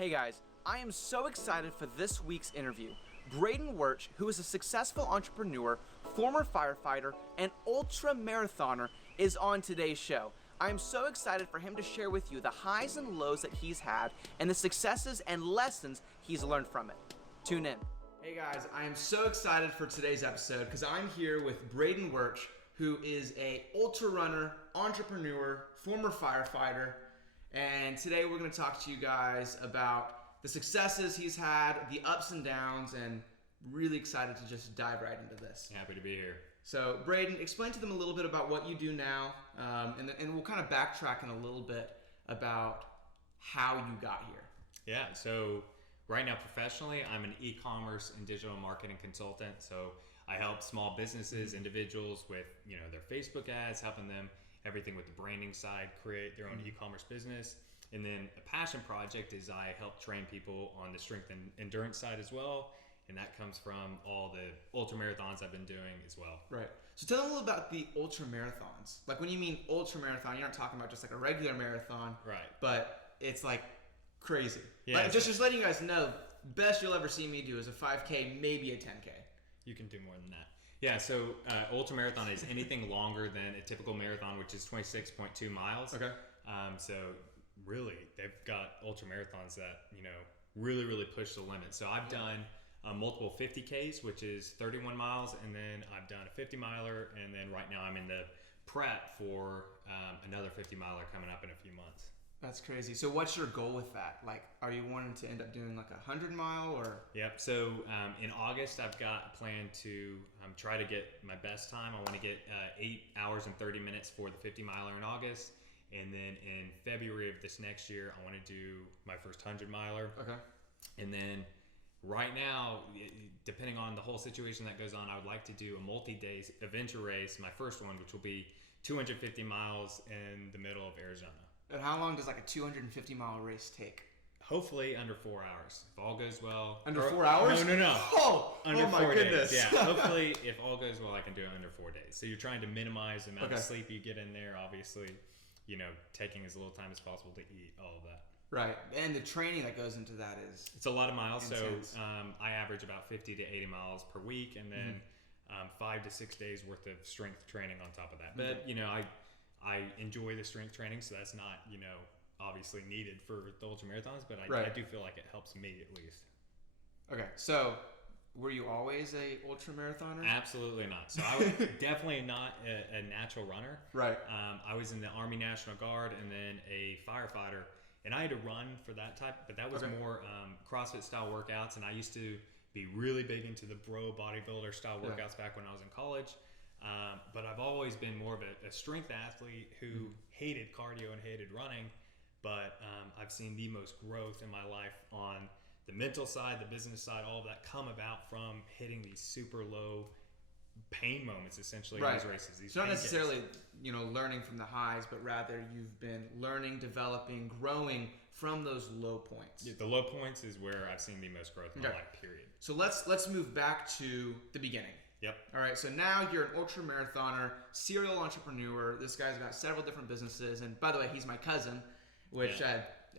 Hey guys, I am so excited for this week's interview. Braden Wuerch, who is a successful entrepreneur, former firefighter, and ultra-marathoner, is on today's show. I am so excited for him to share with you the highs and lows that he's had and the successes and lessons he's learned from it. Tune in. Hey guys, I am so excited for today's episode because I'm here with Braden Wuerch, who is a ultra runner, entrepreneur, former firefighter, and today we're going to talk to you guys about the successes he's had, the ups and downs, and really excited to just dive right into this. Happy to be here. So Braden, explain to them a little bit about what you do now, and we'll kind of backtrack in a little bit about how you got here. Yeah, so right now professionally, I'm an e-commerce and digital marketing consultant. So I help small businesses, individuals with their Facebook ads, helping them everything with the branding side, create their own e-commerce business. And then a passion project is I help train people on the strength and endurance side as well. And that comes from all the ultra marathons I've been doing as well. Right. So tell them a little about the ultra marathons. Like when you mean ultra marathon, you're not talking about just like a regular marathon. Right. But it's like crazy. Yeah. Like, just letting you guys know, best you'll ever see me do is a 5K, maybe a 10K. You can do more than that. Yeah, so ultra marathon is anything longer than a typical marathon, which is 26.2 miles. Okay. So really, they've got ultra marathons that really push the limit. So I've done multiple 50Ks, which is 31 miles, and then I've done a 50 miler, and then right now I'm in the prep for another 50 miler coming up in a few months. That's crazy. So what's your goal with that? Like, are you wanting to end up doing like 100 mile or? Yep. So in August, I've got a plan to try to get my best time. I want to get 8 hours and 30 minutes for the 50 miler in August. And then in February of this next year, I want to do my first 100 miler. Okay. And then right now, depending on the whole situation that goes on, I would like to do a multi-day adventure race, my first one, which will be 250 miles in the middle of Arizona. And how long does like a 250 mile race take? Hopefully under 4 hours. If all goes well. Under 4 hours? No. Oh my goodness. Days. Yeah. Hopefully, if all goes well, I can do it under 4 days. So you're trying to minimize the amount of sleep you get in there. Obviously, taking as little time as possible to eat, all of that. Right. And the training that goes into that it's a lot of miles. intense. So I average about 50 to 80 miles per week, and then 5 to 6 days worth of strength training on top of that. But I enjoy the strength training, so that's not obviously needed for the ultra marathons, but I do feel like it helps me at least. Okay, so were you always a ultra marathoner? Absolutely not. So I was definitely not a natural runner. Right. I was in the Army National Guard and then a firefighter, and I had to run for that type, but that was more CrossFit style workouts, and I used to be really big into the bro bodybuilder style workouts back when I was in college. But I've always been more of a strength athlete who hated cardio and hated running. But I've seen the most growth in my life on the mental side, the business side, all of that come about from hitting these super low pain moments, essentially, in these races. These so not necessarily, learning from the highs, but rather you've been learning, developing, growing from those low points. Yeah, the low points is where I've seen the most growth in my life, period. So let's move back to the beginning. Yep. All right, so now you're an ultra marathoner, serial entrepreneur. This guy's got several different businesses, and by the way, he's my cousin, which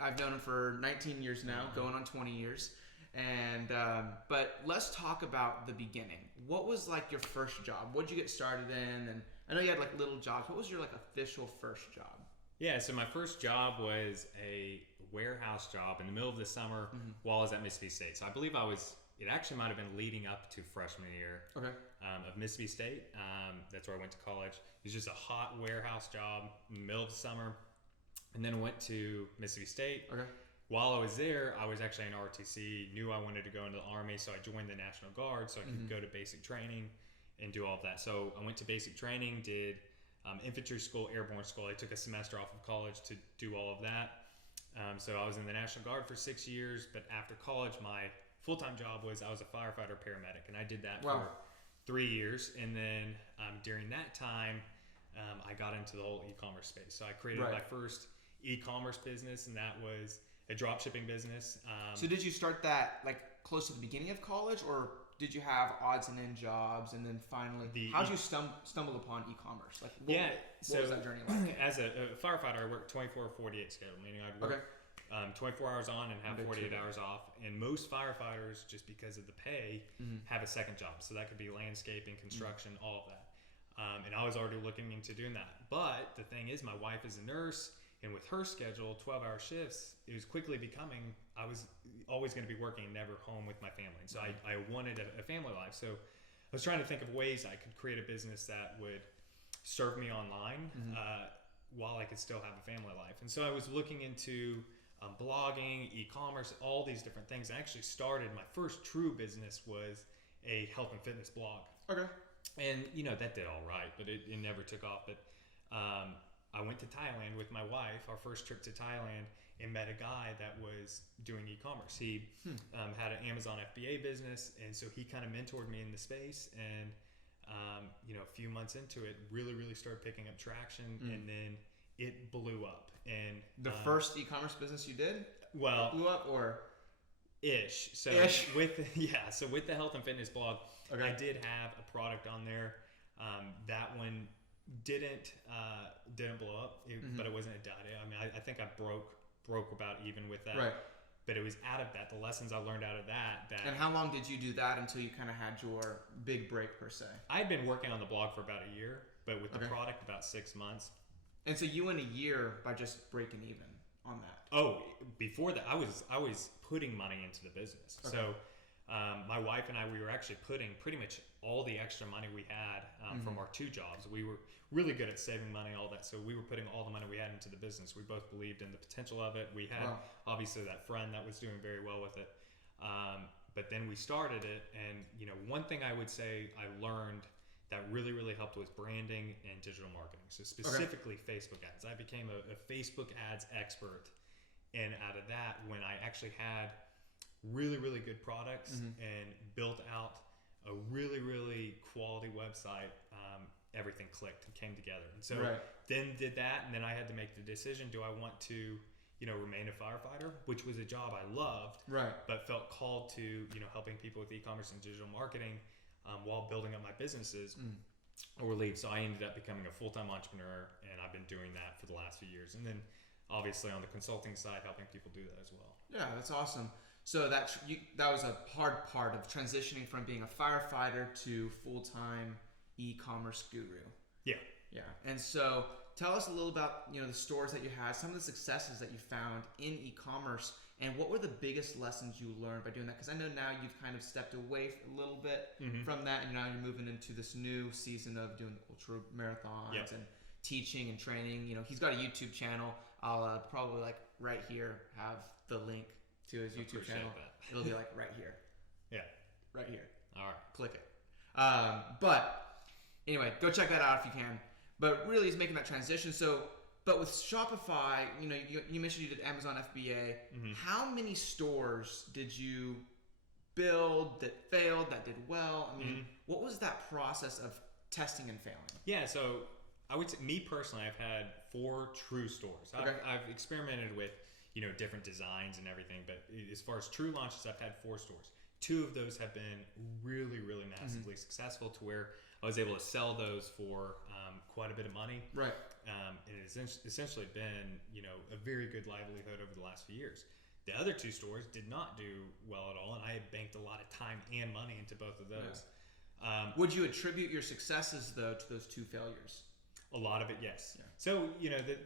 I've known him for 19 years now, going on 20 years. And but let's talk about the beginning. What was like your first job? What did you get started in? And I know you had like little jobs. What was your like official first job? Yeah, so my first job was a warehouse job in the middle of the summer while I was at Mississippi State. So I believe it actually might have been leading up to freshman year of Mississippi State. That's where I went to college. It was just a hot warehouse job in the middle of the summer. And then went to Mississippi State. Okay. While I was there, I was actually in ROTC, knew I wanted to go into the Army, so I joined the National Guard so I could go to basic training and do all of that. So I went to basic training, did infantry school, airborne school. I took a semester off of college to do all of that. So I was in the National Guard for 6 years, but after college, my full-time job was I was a firefighter paramedic, and I did that for 3 years. And then during that time, I got into the whole e-commerce space. So I created my first e-commerce business, and that was a drop shipping business. So did you start that like close to the beginning of college, or did you have odds and end jobs, and then finally, how did you stumble upon e-commerce? Like, what was that journey like? As a firefighter, I worked 24/48 schedule, meaning I'd work 24 hours on and have 48 hours off. And most firefighters, just because of the pay, have a second job. So that could be landscaping, construction, all of that. And I was already looking into doing that. But the thing is, my wife is a nurse, and with her schedule, 12-hour shifts, it was quickly becoming, I was always going to be working and never home with my family. And so I wanted a family life. So I was trying to think of ways I could create a business that would serve me online while I could still have a family life. And so I was looking into blogging, e-commerce, all these different things. I actually started, my first true business was a health and fitness blog. Okay. And, that did all right, but it never took off. But I went to Thailand with my wife, our first trip to Thailand, and met a guy that was doing e-commerce. He had an Amazon FBA business, and so he kind of mentored me in the space. And, a few months into it, really, really started picking up traction, and then it blew up. And the first e-commerce business you did? Well, blew up, or? Ish. So with the health and fitness blog, I did have a product on there. That one didn't blow up, but it wasn't a dud. I mean, I think I broke about even with that. Right. But it was out of that, the lessons I learned out of that. And how long did you do that until you kind of had your big break, per se? I had been working on the blog for about a year, but with the product about 6 months. And so you went a year by just breaking even on that. Oh, before that, I was putting money into the business. Okay. So my wife and I, we were actually putting pretty much all the extra money we had from our 2 jobs. We were really good at saving money, all that. So we were putting all the money we had into the business. We both believed in the potential of it. We had obviously that friend that was doing very well with it. But then we started it, and one thing I would say I learned that really, really helped was branding and digital marketing. So specifically Facebook ads. I became a Facebook ads expert. And out of that, when I actually had really, really good products and built out a really, really quality website, everything clicked and came together. And so then did that, and then I had to make the decision, do I want to remain a firefighter, which was a job I loved, but felt called to helping people with e-commerce and digital marketing while building up my businesses, or leave. So I ended up becoming a full-time entrepreneur, and I've been doing that for the last few years. And then obviously on the consulting side, helping people do that as well. Yeah, that's awesome. So that was a hard part of transitioning from being a firefighter to full-time e-commerce guru. Yeah. And so tell us a little about the stores that you had, some of the successes that you found in e-commerce, and what were the biggest lessons you learned by doing that? Because I know now you've kind of stepped away a little bit from that, and now you're moving into this new season of doing ultra marathons and teaching and training. He's got a YouTube channel. I'll probably right here have the link to his YouTube channel. That. It'll be right here. Yeah. Right here. All right. Click it. But anyway, go check that out if you can. But really, he's making that transition. So, but with Shopify, you mentioned you did Amazon FBA. How many stores did you build that failed, that did well? I mean, what was that process of testing and failing? Yeah, so I would say, me personally, I've had 4 true stores. I've experimented with different designs and everything, but as far as true launches, I've had 4 stores. 2 of those have been really, really massively successful, to where I was able to sell those for quite a bit of money. Right. And it's essentially been, a very good livelihood over the last few years. The other 2 stores did not do well at all, and I had banked a lot of time and money into both of those. Yeah. Would you attribute your successes, though, to those 2 failures? A lot of it, yes. Yeah. So,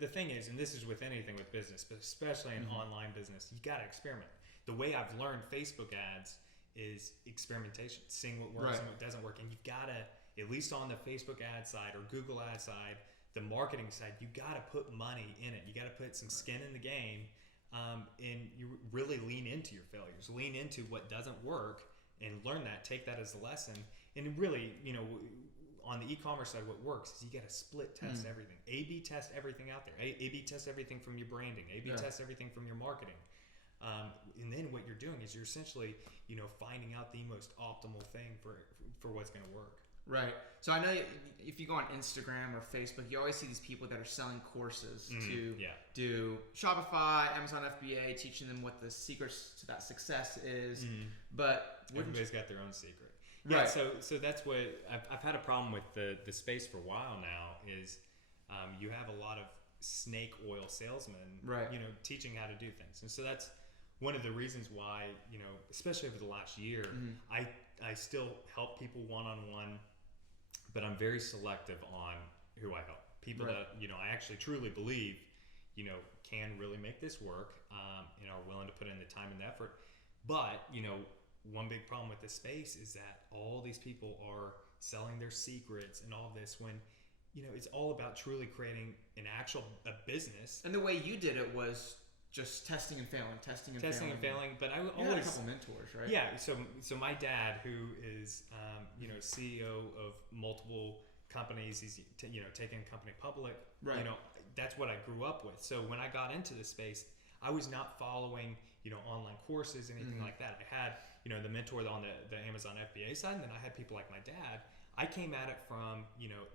the thing is, and this is with anything with business, but especially in online business, you got to experiment. The way I've learned Facebook ads is experimentation, seeing what works and what doesn't work. And you've got to, at least on the Facebook ad side or Google ad side, the marketing side, you got to put money in it. You got to put some skin in the game, and you really lean into your failures, lean into what doesn't work, and learn that, take that as a lesson. And really, on the e-commerce side, what works is you got to split test everything. A/B test everything out there. A/B test everything from your branding. A/B test everything from your marketing. And then what you're doing is you're essentially, finding out the most optimal thing for what's going to work. Right. So I know if you go on Instagram or Facebook, you always see these people that are selling courses to do Shopify, Amazon FBA, teaching them what the secrets to that success is. But everybody's got their own secret. Yeah. Right. So that's what I've had a problem with the space for a while now is you have a lot of snake oil salesman, right. Teaching how to do things. And so that's one of the reasons why, especially over the last year, I still help people one-on-one, but I'm very selective on who I help. People that, I actually truly believe, can really make this work, and are willing to put in the time and the effort. But, one big problem with this space is that all these people are selling their secrets and all this when, it's all about truly creating a business. And the way you did it was just testing and failing. But I always had a couple mentors, right? Yeah. So my dad, who is, CEO of multiple companies, he's, taking a company public, right. That's what I grew up with. So when I got into this space, I was not following, online courses, anything like that. I had, the mentor on the Amazon FBA side, and then I had people like my dad. I came at it from,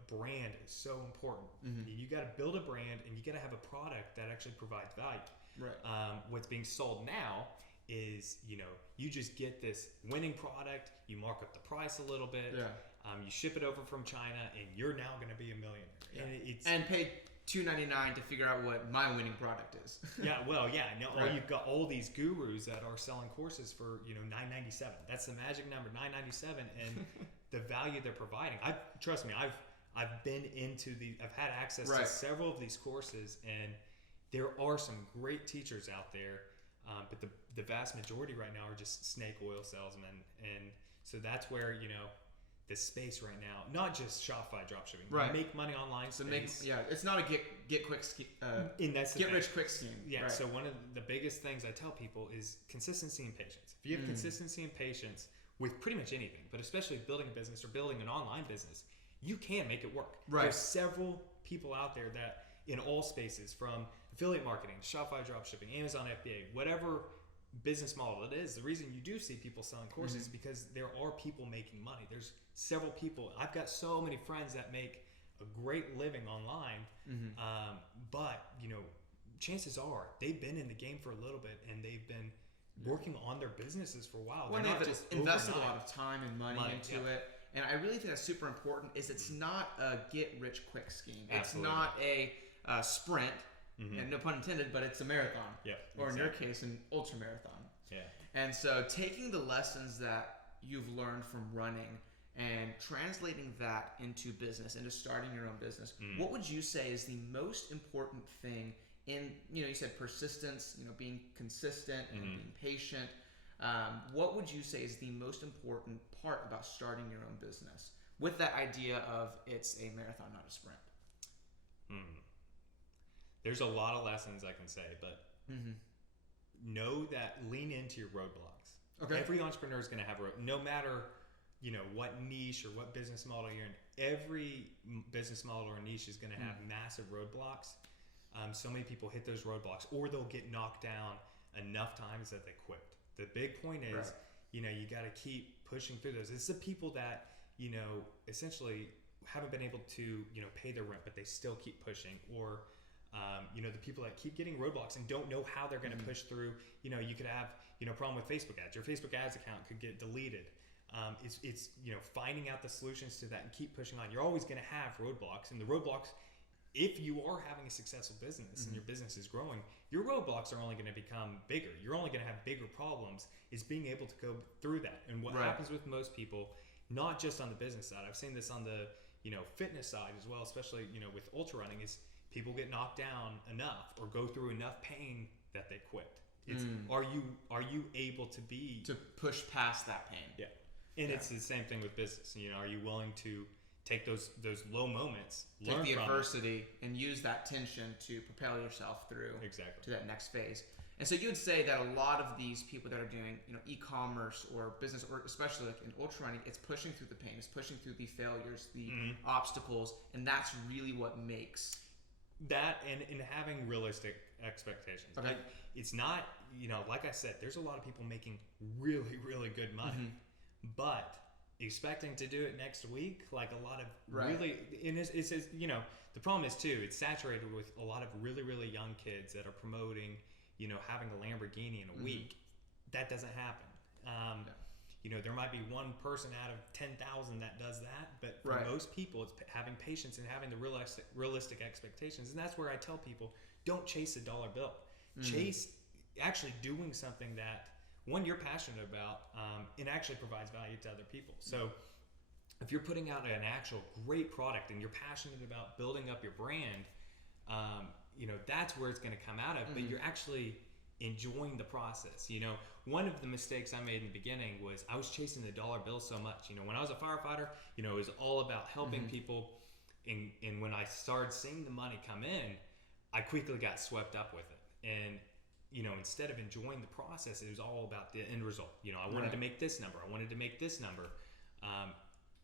brand is so important. You got to build a brand, and you got to have a product that actually provides value. Right. What's being sold now is, you just get this winning product, you mark up the price a little bit, you ship it over from China, and you're now going to be a millionaire. And pay $2.99 to figure out what my winning product is. You've got all these gurus that are selling courses for $9.97. That's the magic number, $9.97, and the value they're providing. Trust me, I've been into I've had access to several of these courses, and there are some great teachers out there, but the vast majority right now are just snake oil salesmen, and so that's where the space right now, not just Shopify dropshipping, make money online space. It's not a get quick scheme. Get rich quick scheme. Yeah. Right. So one of the biggest things I tell people is consistency and patience. If you have consistency and patience with pretty much anything, but especially building a business or building an online business, you can make it work. Right. There's several people out there that in all spaces, from affiliate marketing, Shopify dropshipping, Amazon FBA, whatever business model it is, the reason you do see people selling courses is because there are people making money. There's several people. I've got so many friends that make a great living online, but chances are they've been in the game for a little bit, and they've been working on their businesses for a while. Well, they've just invested a lot of time and money into it. And I really think that's super important. Is it's not a get rich quick scheme. Absolutely. It's not a sprint, and no pun intended, but it's a marathon. Or in your case, an ultramarathon. And so taking the lessons that you've learned from running and translating that into business, into starting your own business, what would you say is the most important thing in, you said persistence, being consistent and being patient. What would you say is the most important part about starting your own business with that idea of it's a marathon, not a sprint? There's a lot of lessons I can say, but know that lean into your roadblocks. Okay. Every entrepreneur is going to have no matter what niche or what business model you're in. Every business model or niche is going to have massive roadblocks. So many people hit those roadblocks, or they'll get knocked down enough times that they quit. The big point is, you got to keep pushing through those. It's the people that essentially haven't been able to pay their rent, but they still keep pushing, or the people that keep getting roadblocks and don't know how they're going to push through. You could have a problem with Facebook ads. Your Facebook ads account could get deleted. It's finding out the solutions to that and keep pushing on. You're always going to have roadblocks, and the roadblocks, if you are having a successful business and your business is growing, your roadblocks are only going to become bigger. You're only going to have bigger problems. Is being able to go through that. And what happens with most people, not just on the business side, I've seen this on the fitness side as well, especially with ultra running, is people get knocked down enough or go through enough pain that they quit. It's are you able to push past that pain? Yeah. And it's the same thing with business. Are you willing to take those low moments, take the adversity, and use that tension to propel yourself through to that next phase? And so you would say that a lot of these people that are doing e-commerce or business, or especially like in ultra running, it's pushing through the pain, it's pushing through the failures, the obstacles, and that's really what makes that, and having realistic expectations. Okay. Like, it's not, like I said, there's a lot of people making really, really good money, but expecting to do it next week, like a lot of really, and it's the problem is too, it's saturated with a lot of really, really young kids that are promoting, having a Lamborghini in a week. That doesn't happen. there might be one person out of 10,000 that does that, but for most people, it's having patience and having the realistic expectations. And that's where I tell people, don't chase a dollar bill. Chase actually doing something that, one, you're passionate about, and actually provides value to other people. So if you're putting out an actual great product and you're passionate about building up your brand, that's where it's going to come out of, but you're actually enjoying the process. One of the mistakes I made in the beginning was I was chasing the dollar bill so much. When I was a firefighter, it was all about helping people. And when I started seeing the money come in, I quickly got swept up with it. And, instead of enjoying the process, it was all about the end result. I wanted to make this number. I wanted to make this number.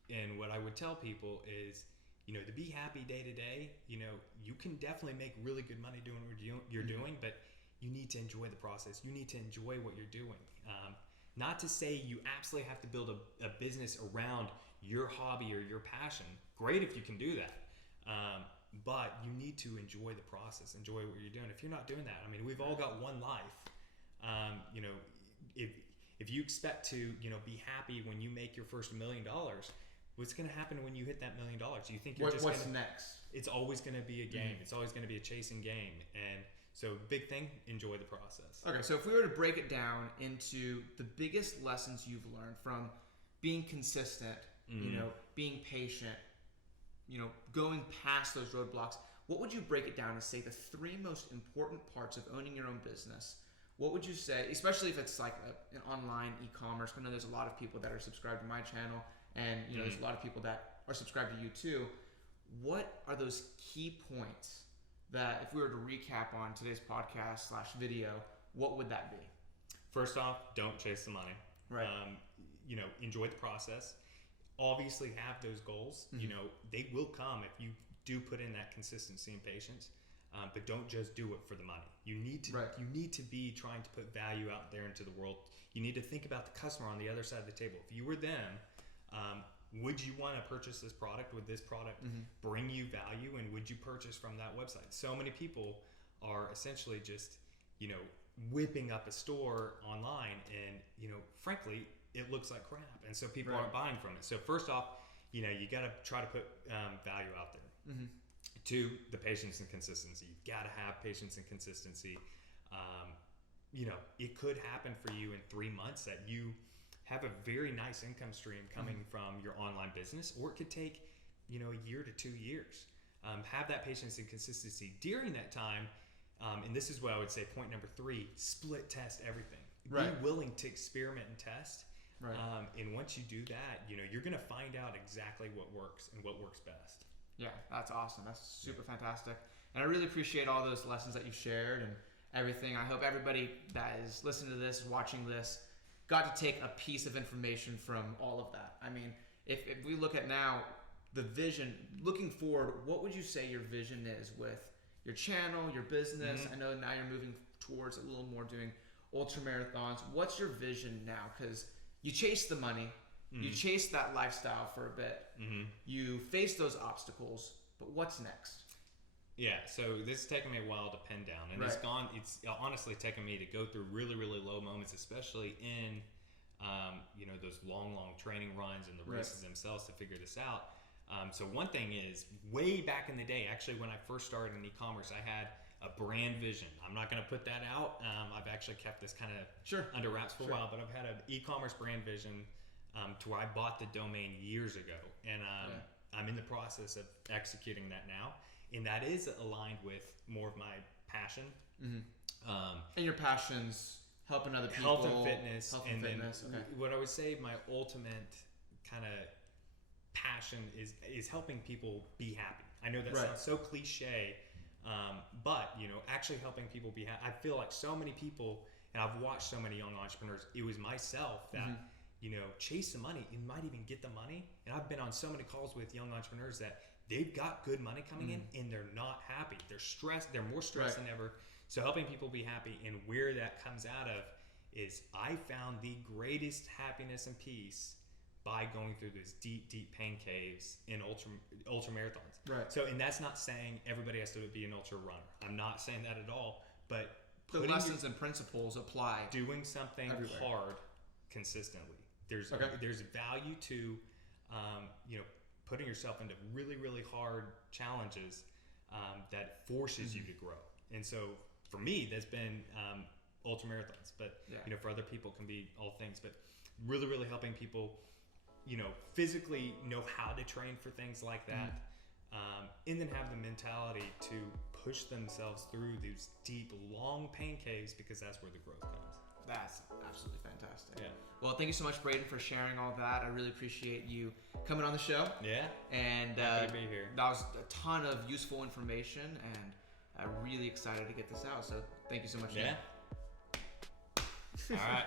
And what I would tell people is, to be happy day to day, you can definitely make really good money doing what you're doing, but you need to enjoy the process. You need to enjoy what you're doing. Not to say you absolutely have to build a business around your hobby or your passion. Great if you can do that. But you need to enjoy the process, enjoy what you're doing. If you're not doing that, we've all got one life. If you expect to, be happy when you make your first $1 million, what's going to happen when you hit that $1 million? Do you think what's next? It's always going to be a game. It's always going to be a chasing game. And so big thing, enjoy the process. Okay, so if we were to break it down into the biggest lessons you've learned from being consistent, being patient, going past those roadblocks, what would you break it down and say the 3 most important parts of owning your own business? What would you say, especially if it's like an online e-commerce? I know there's a lot of people that are subscribed to my channel, and there's a lot of people that are subscribed to you too. What are those key points that, if we were to recap on today's podcast / video, what would that be? First off, don't chase the money. Right. Enjoy the process. Obviously have those goals. They will come if you do put in that consistency and patience. But don't just do it for the money. You need to be trying to put value out there into the world. You need to think about the customer on the other side of the table. If you were them, would you want to purchase this product? Would this product bring you value? And would you purchase from that website? So many people are essentially just, whipping up a store online, and, frankly, it looks like crap. And so people aren't buying from it. So first off, you got to try to put value out there. 2, the patience and consistency. You've got to have patience and consistency. It could happen for you in 3 months that you have a very nice income stream coming from your online business, or it could take, a year to 2 years. Have that patience and consistency during that time. And this is what I would say, point number 3, split test everything. Be willing to experiment and test. And once you do that, you're going to find out exactly what works and what works best. Yeah, that's awesome. That's super fantastic. And I really appreciate all those lessons that you've shared and everything. I hope everybody that is listening to this, watching this, got to take a piece of information from all of that. If we look at now the vision, looking forward, what would you say your vision is with your channel, your business? I know now you're moving towards a little more doing ultra marathons. What's your vision now? Because you chase the money, you chase that lifestyle for a bit, you face those obstacles, but what's next? Yeah, so this has taken me a while to pin down, and it's honestly taken me to go through really, really low moments, especially in those long training runs and the races themselves to figure this out. So one thing is, way back in the day, actually when I first started in e-commerce, I had a brand vision. I'm not going to put that out. I've actually kept this kind of under wraps for a while, but I've had an e-commerce brand vision to where I bought the domain years ago, and I'm in the process of executing that now, and that is aligned with more of my passion. And your passions, helping other people, health and fitness, then what I would say my ultimate kind of passion is helping people be happy. I know that sounds so cliche, but actually helping people be happy. I feel like so many people, and I've watched so many young entrepreneurs, it was myself that chase the money and might even get the money. And I've been on so many calls with young entrepreneurs that they've got good money coming in and they're not happy. They're stressed. They're more stressed than ever. So helping people be happy, and where that comes out of is I found the greatest happiness and peace by going through those deep pain caves in ultra marathons. So, and that's not saying everybody has to be an ultra runner. I'm not saying that at all, but the lessons and principles apply. Doing something hard consistently. There's value to, putting yourself into really, really hard challenges that forces you to grow. And so for me, that's been ultramarathons, but for other people it can be all things, but really, really helping people, physically know how to train for things like that. And then have the mentality to push themselves through these deep, long pain caves, because that's where the growth comes. That's absolutely fantastic. Yeah. Well, thank you so much, Braden, for sharing all that. I really appreciate you coming on the show. Yeah. And happy to be here. That was a ton of useful information, and I'm really excited to get this out. So thank you so much. Yeah. All right.